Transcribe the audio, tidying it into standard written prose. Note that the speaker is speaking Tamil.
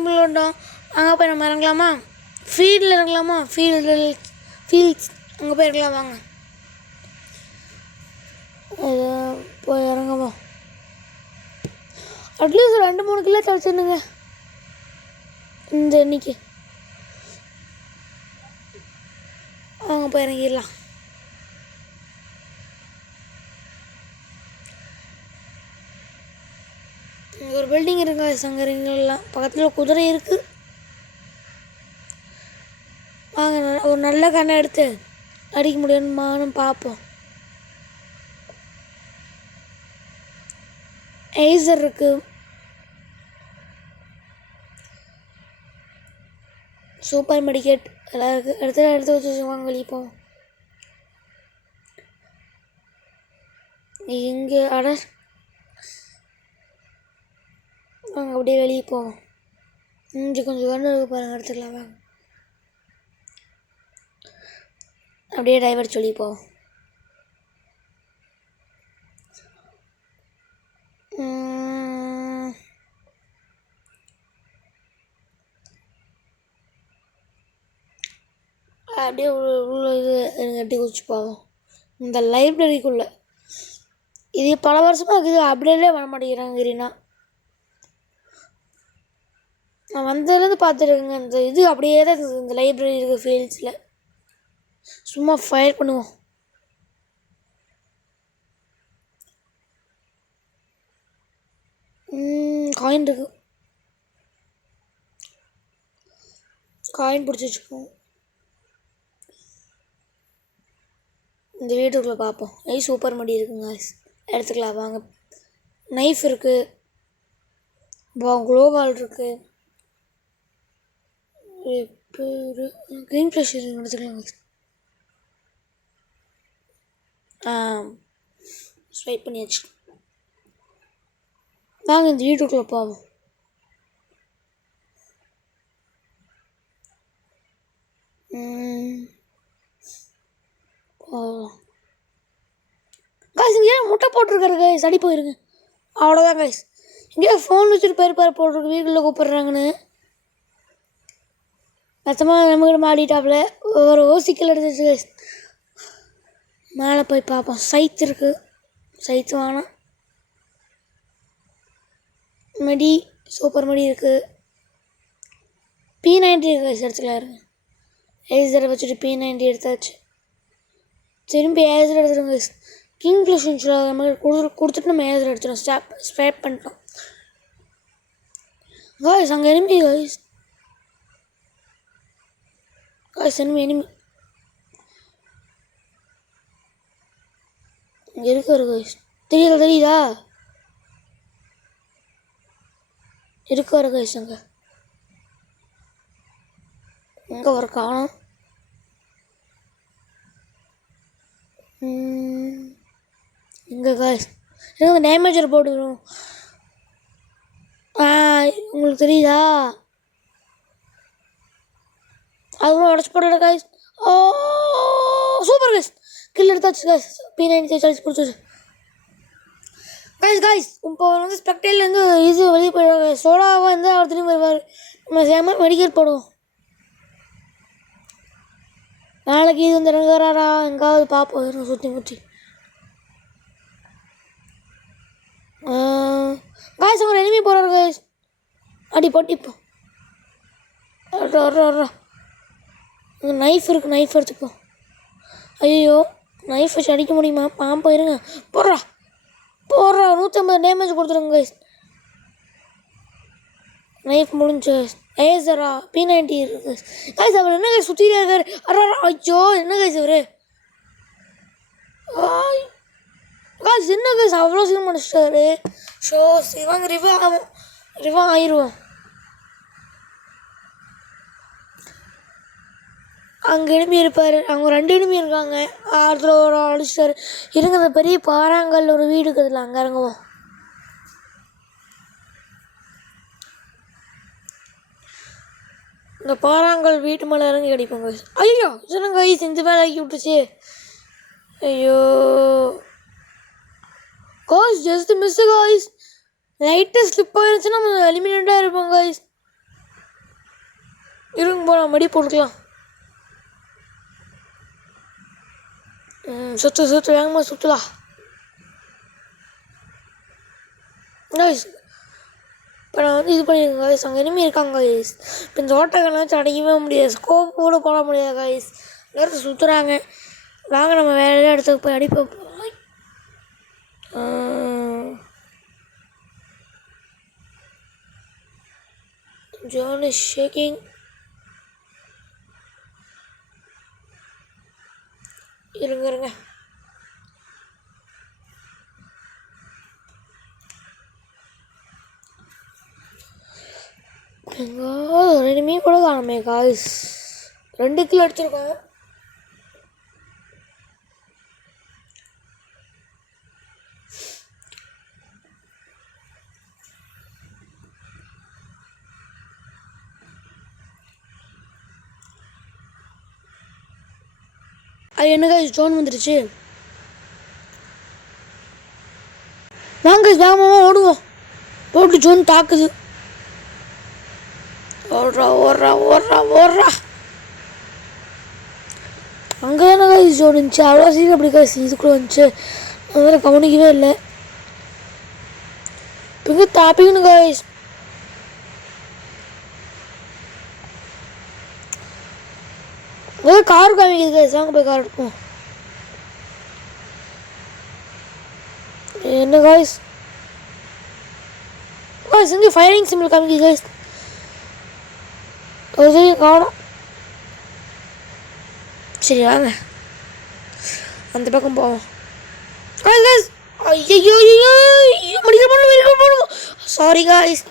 பெரம்பலூர்ட்டோம். அங்கே போய் நம்ம இறங்கலாமா? ஃபீல்டில் இறங்கலாமா? ஃபீல்ட்ஸ் அங்கே போய் இறங்கலாம் வாங்க. போய் இறங்கவா. அட்லீஸ்ட் 2-3 கிலோ தடுச்சுடுங்க இந்த இன்னைக்கு. அவங்க போய் இறங்கிடலாம். இங்கே ஒரு பில்டிங் இருக்குங்க சங்கரிங்கெல்லாம் பக்கத்தில் குதிரை இருக்குது. வாங்க ஒரு நல்ல கண்ணை எடுத்து அடிக்க முடியுமான்னு பார்ப்போம். ஏசர் இருக்குது, சூப்பர் மெடிக்கெட் எல்லாம் இருக்குது. எடுத்து வச்சுருவாங்க. வெளியே போவோம். இங்கே வாங்க அப்படியே வெளியே போவோம். இங்கே கொஞ்சம் கண்ணு இருக்கு பாருங்கள், எடுத்துக்கலாம் வாங்க. அப்படியே டிரைவர் சொல்லி போவோம். அப்படியே உள்ள இது கட்டி குதிச்சு போவோம் இந்த லைப்ரரிக்குள்ளே. இது பல வருஷமாக இது அப்படியே வர மாட்டேங்கிறாங்க. நான் வந்ததுலேருந்து பார்த்துருக்கேங்க. இந்த இது அப்படியே தான் இருக்குது இந்த லைப்ரரி இருக்குது ஃபீல்ட்ஸில். சும்மா ஃபயர் பண்ணுவோம். காயின் இருக்கு, காயின் பிடிச்சி வச்சுப்போம். இந்த வீட்டுக்குள்ளே பார்ப்போம். சூப்பர் மடி இருக்குங்க, எடுத்துக்கலாம் வாங்க. நைஃப் இருக்குது, க்ளோவால் இருக்குது, க்ரீன் ஃப்ளஷ் எடுத்துக்கலாங்க. ஸ்வைப் பண்ணியாச்சு. வாங்க இந்த வீட்டுக்குள்ளே போவோம். காய்ஸ் இங்கே முட்டை போட்டிருக்காரு காய்ஸ், அடி போயிருங்க. அவ்வளோதான் காய்ஸ். இங்கே ஃபோன் வச்சுட்டு பேர் போட்டிருக்கு வீட்டில் கூப்பிட்றாங்கன்னு. மொத்தமாக நம்மகிட்ட மாடிட்டாப்புல ஒரு ஓசிக்கல் எடுத்துச்சு காய்ஸ். மேலே போய் பார்ப்போம். சைத்து இருக்குது, சைத்து வாங்கினா மெடி, சூப்பர் மெடி இருக்குது. P90 இருக்குது காய்ஸ், எடுத்துக்கலாம் இருங்க. ஏசரை வச்சுட்டு P90 எடுத்தாச்சு. திரும்பி ஏசர் எடுத்துருங்க காய்ஸ். கிங் ஃப்ளஷ் நம்ம கொடுத்துட்டு நம்ம ஏசர் எடுத்துட்டோம். ஸ்வாப் பண்ணிட்டோம் காய்ஸ். அங்கே எனிமி காய்ஸ், எனிமி இங்கே இருக்காரு காய்ஸ். தெரியுதா இருக்காரு காய்ஸ். அங்கே வர காணும். இங்கே காய்ஸ் எனக்கு டேமேஜர் போட்டுக்கிறோம். உங்களுக்கு தெரியுதா? அதுவும் உடச்சு போடல காய்ஸ். சூப்பர் காய்ஸ், கில் எடுத்தாச்சு காய்ஸ். P90 சார்ஜ் கொடுத்துச்சு காய்ஸ். இப்போ வந்து ஸ்பெக்டைலேருந்து இது வெளியே போயிடுவாங்க. சோடாவாக இருந்தால் அவர் திரும்பி வருவார். நம்ம சேம மெடிக்கல் போடுவோம். நாளைக்கு இது வந்து இறங்குறாரா எங்காவது பார்ப்போம். சுற்றி காய்ஸ் அவங்க எனிமி போகிறாரு காய்ஸ். அடி போட்டிப்போம். வர்றா நைஃப் இருக்குது, நைஃப் எடுத்துப்போம். ஐயோ நைஃப் வச்சு அடிக்க முடியுமா? போயிருங்க. போடுறா 150 டேமேஜ் கொடுத்துருங்க கைஸ். நைஃப் முடிஞ்சு ஏசரா P90 இருக்கு கைஸ். அவர் என்ன கைஸ் சுற்றிட்டே இருக்காரு. ஐயோ என்ன கைஸ் அவர் கைஸ், என்ன கைஸ் அவ்வளோ சீக்கிரம் முடிச்சிட்டாரு. இவங்க ரிவா ஆயிடுவோம். அங்கே எனிமி இருப்பார். அவங்க 2 எனிமி இருக்காங்க. அதில் ஒரு அடிச்சிட்டாரு. இருங்க அந்த பெரிய பாறாங்கல் ஒரு வீடு இருக்குதுல, அங்கே இறங்குவோம். இந்த பாறாங்கல் வீட்டு மேலே இறங்கி அடிப்போம் கைஸ். ஐயோ சொன்ன கைஸ் இந்த மேலே ஆக்கி விட்டுச்சு. ஐயோ கைஸ் ஜஸ்ட் மிஸ் கைஸ். லைட்டாக ஸ்லிப் ஆகிடுச்சுன்னா நம்ம எலிமினேட்டாக இருப்போம் கைஸ். இருங்க போகலாம், மடி போட்டுக்கலாம். சுற்று வேகமாக சுற்றலாம். கைஸ் இப்போ நான் வந்து இது பண்ணியிருக்கேன் கைஸ், அங்கே இனிமே இருக்காங்க கைஸ். இப்போ இந்த ஓட்டங்கள்லாம் வச்சு அடைக்கவே முடியாது, ஸ்கோப் கூட போட முடியாது கைஸ். எல்லாரும் சுற்றுறாங்க. வாங்க நம்ம வேறு இடத்துக்கு போய் அடிப்போம். John is shaking. இருங்க ஒரு இனிமே கூட காணுமே காய்ஸ். 2 கிலோ அடிச்சிருக்கோம். அது என்ன கைஸ், ஜோன் வந்துடுச்சு. வாங்க கைஸ் வேகமாக ஓடுவோம். போட்டு ஜோன் தாக்குது. ஓடுறா. அங்கே தானே கைஸ் ஜோன் இருந்துச்சு. அவ்வளோ சீக்கிரம் அப்படி கைஸ் இதுக்குள்ளே வந்துச்சு. அதெல்லாம் கவனிக்கவே இல்லை. இப்போ தாப்பிக்கணும் கைஸ். கார் காமிக்குது கைஸ், வாங்க போய் கார் எடுப்போம். என்ன கைஸ் இங்கே ஃபயரிங் சிம்பிள் காமிக்குது கைஸ். காணும். சரி வாங்க அந்த பக்கம் போவோம். ஐயோ சாரி காய்ஸ்.